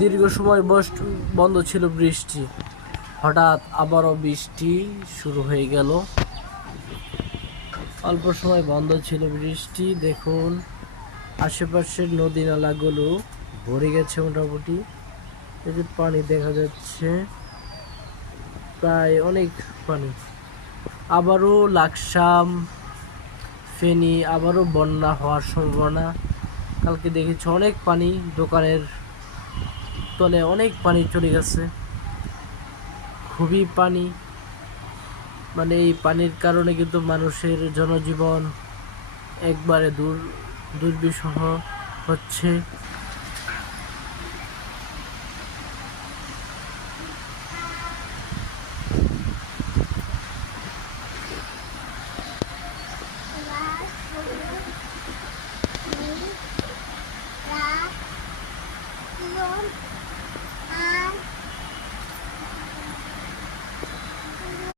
দীর্ঘ সময় বন্ধ ছিল বৃষ্টি, হঠাৎ আবারও বৃষ্টি শুরু হয়ে গেল। অল্প সময় বন্ধ ছিল বৃষ্টি, দেখুন আশেপাশের নদী নালাগুলো ভরে গেছে মোটামুটি। এই যে পানি দেখা যাচ্ছে, প্রায় অনেক পানি। আবারও লাকসাম, ফেনী আবারও বন্যা হওয়ার সম্ভাবনা। কালকে দেখেছি অনেক পানি, দোকানের তলে অনেক পানি চলে গেছে, খুবই পানি। মানে এই পানির কারণে কিন্তু মানুষের জনজীবন একবারে দুর্বিষহ হচ্ছে।